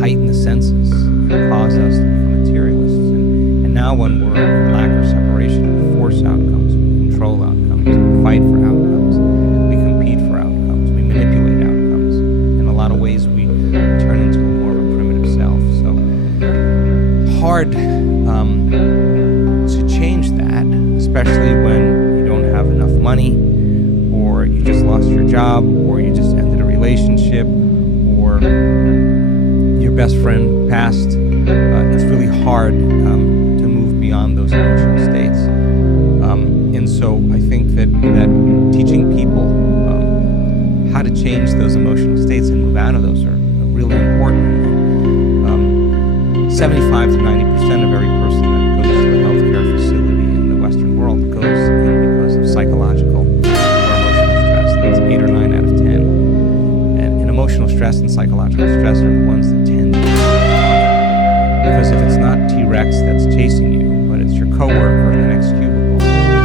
heighten the senses and cause us to become materialists. And now when we're in lack or separation, we force outcomes, we control outcomes, we fight for outcomes, we compete for outcomes, we manipulate outcomes. In a lot of ways, we turn into more of a primitive self. So hard to change that, especially when you don't have enough money, or you just lost your job, or you just ended a relationship, or your best friend passed. It's really hard to move beyond those emotional states. And so I think that teaching people how to change those emotional states and move out of those are really important. 75 to 90% of every person that goes to the healthcare facility in the Western world goes in because of psychological or emotional stress. That's 8 or 9 out of 10. And emotional stress and psychological stress are the ones that tend to be because if it's not T-Rex that's chasing you, but it's your coworker in the next cubicle,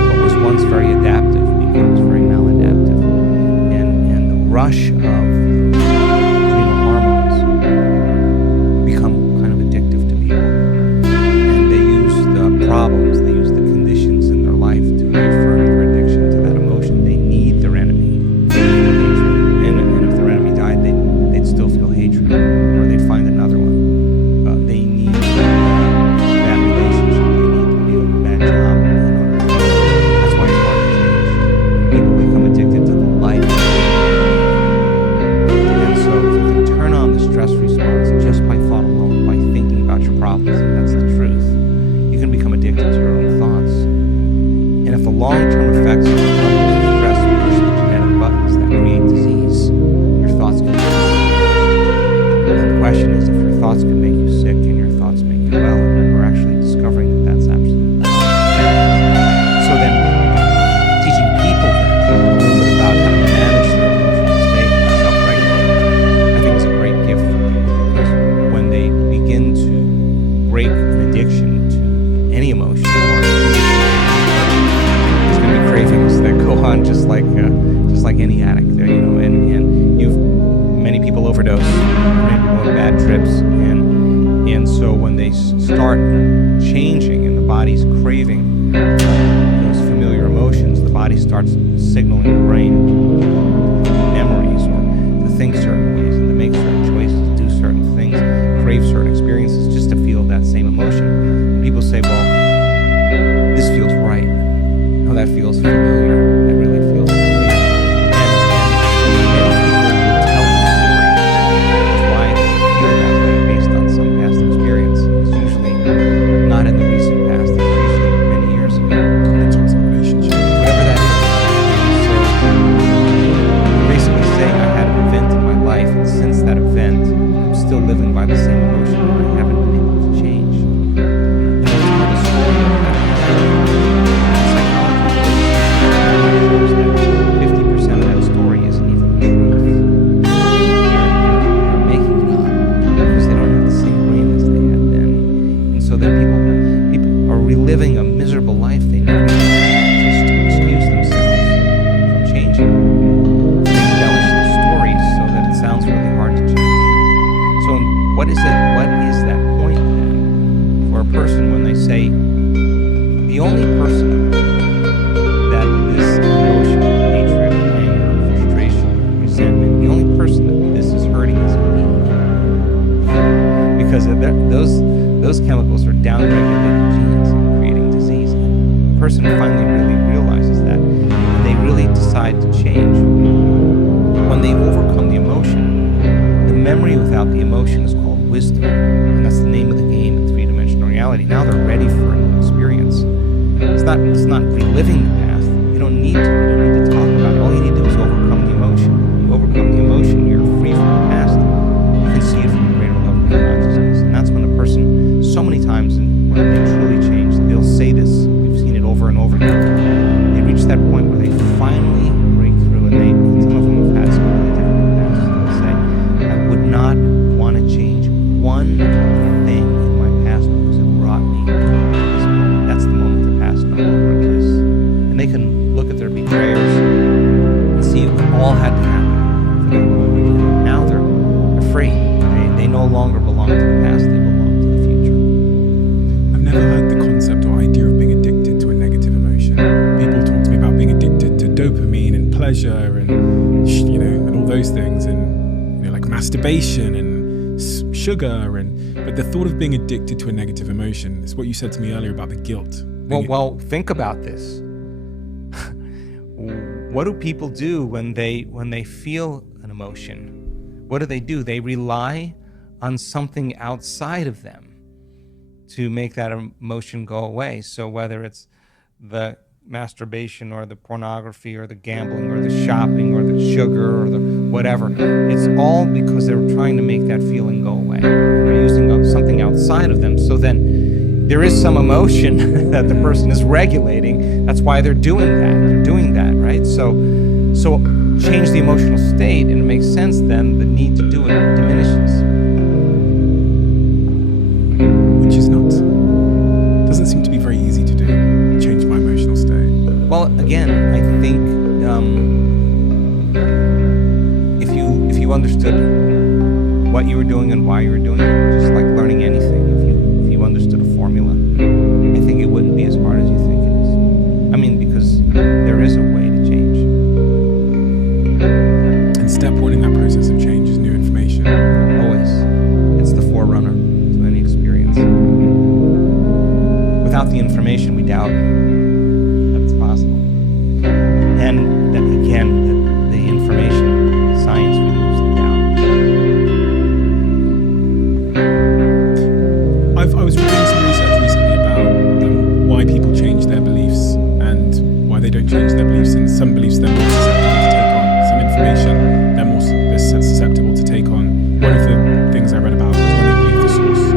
what was once very adaptive becomes very maladaptive. And the rush of adrenal hormones become kind of addictive to people. And they use the problems, they use the conditions in their life to reaffirm their addiction to that emotion. They need their enemy to feel hatred. And if their enemy died, they'd still feel hatred, or they'd find another one. They need that relationship. They need to be able to do that job in order to. That's why it's hard to change. People become addicted to the life. And so if you can turn on the stress response just by thought alone, by thinking about your problems, and that's the truth, you can become addicted to your own thoughts. And if the long-term effects of the levels of stress push the genetic buttons that create disease, your thoughts can be sick. And the question is, if your thoughts can make you sick and your thoughts make you well, and we're actually discovering that that's absolutely true. So then, teaching people then a little bit about how to manage their emotional state and self-regulate, I think is a great gift for people, because when they begin to break an addiction to any emotion, there's going to be cravings that go on just like any addict there, and many people overdose, many people have bad trips, and so when they start changing and the body's craving those familiar emotions, the body starts signaling the brain memories, or to think certain ways and to make certain choices, do certain things, crave certain experiences just to feel that same emotion. And people say, well, this feels right. No, that feels familiar. That really feels familiar. Living by the same emotion that I haven't been able to change. And that's where the story of psychology shows that 50% of that story isn't even the truth. They're making it up because they don't have the same brain as they had then. And so then people are reliving a miserable life they never had just to excuse themselves from changing. They embellish the stories so that it sounds really hard to change. So what is that point then for a person when they say the only person that this emotion, hatred, anger, frustration, resentment, the only person that this is hurting is me? Because those chemicals are downregulating genes and creating disease. The person finally really realizes that, and they really decide to change. When they overcome the emotion, the memory without the emotion is called wisdom, and that's the name of the game in three-dimensional reality. Now they're ready for a new experience. It's not reliving the past. You don't need to talk about it. All you need to do is overcome the emotion. When you overcome the emotion, you're free from the past. You can see it from a greater level of consciousness. And that's when a person, so many times when they truly change, they'll say this. We've seen it over and over again. They reach that point where they finally break through, and some of them have had some really difficult pasts. They say, I would not want to change one thing in my past because it brought me to this moment. That's the moment the past no longer exists. And they can look at their betrayers and see what all had to happen for that moment. Now they're free. They they no longer belong to the past, they belong to the future. I've never heard the concept or idea of being addicted to a negative emotion. People talk to me about being addicted to dopamine and pleasure and, and all those things, and, like masturbation and sugar, but the thought of being addicted to a negative emotion is what you said to me earlier about the guilt. Well, think about this. What do people do when they feel an emotion? What do? They rely on something outside of them to make that emotion go away. So whether it's the masturbation or the pornography or the gambling or the shopping or the sugar or the whatever, it's all because they're trying to make that feeling go away. They're using something outside of them. So then there is some emotion that the person is regulating. That's why they're doing that. They're doing that, right? So change the emotional state, and it makes sense then the need to do it diminishes. Which is not. Doesn't seem to be very easy to do, change my emotional state. Well, again, I think if you understood what you were doing and why you were doing it, just like learning anything, if you understood a formula, I think it wouldn't be as hard as you think it is. I mean, because there is a way to change. And step one in that process of change is new information. Always. It's the forerunner to any experience. Without the information, we doubt that it's possible. And that, again, the information, science removes the doubt. I was reading some research recently about why people change their beliefs and why they don't change their beliefs. And some beliefs they're more susceptible to take on, some information they're susceptible to take on. One of the things I read about was when they believe the source.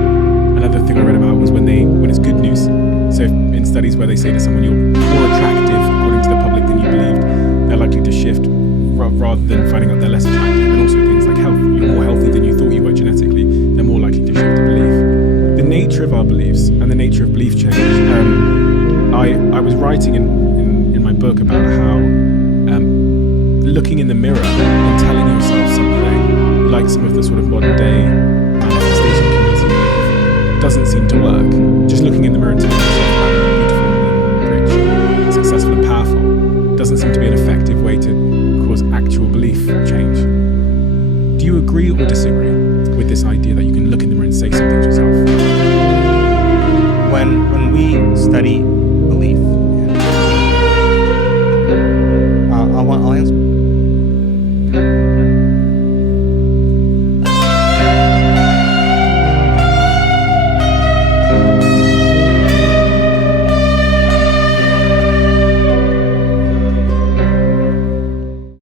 Another thing I read about was when it's good news. So in studies where they say to someone, you're more attractive according to the public than you believed, they're likely to shift rather than finding out they're less attractive. And also things like health. You're more healthy than you thought you were genetically, they're more likely to shift a belief. The nature of our beliefs and the nature of belief change. I was writing in my book about how looking in the mirror and telling yourself something, like some of the sort of modern day manifestation community believe, doesn't seem to work. Just looking in the mirror and telling yourself how you're beautiful and rich and successful and powerful doesn't seem to be an effective way to cause actual belief change. Do you agree or disagree with this idea that you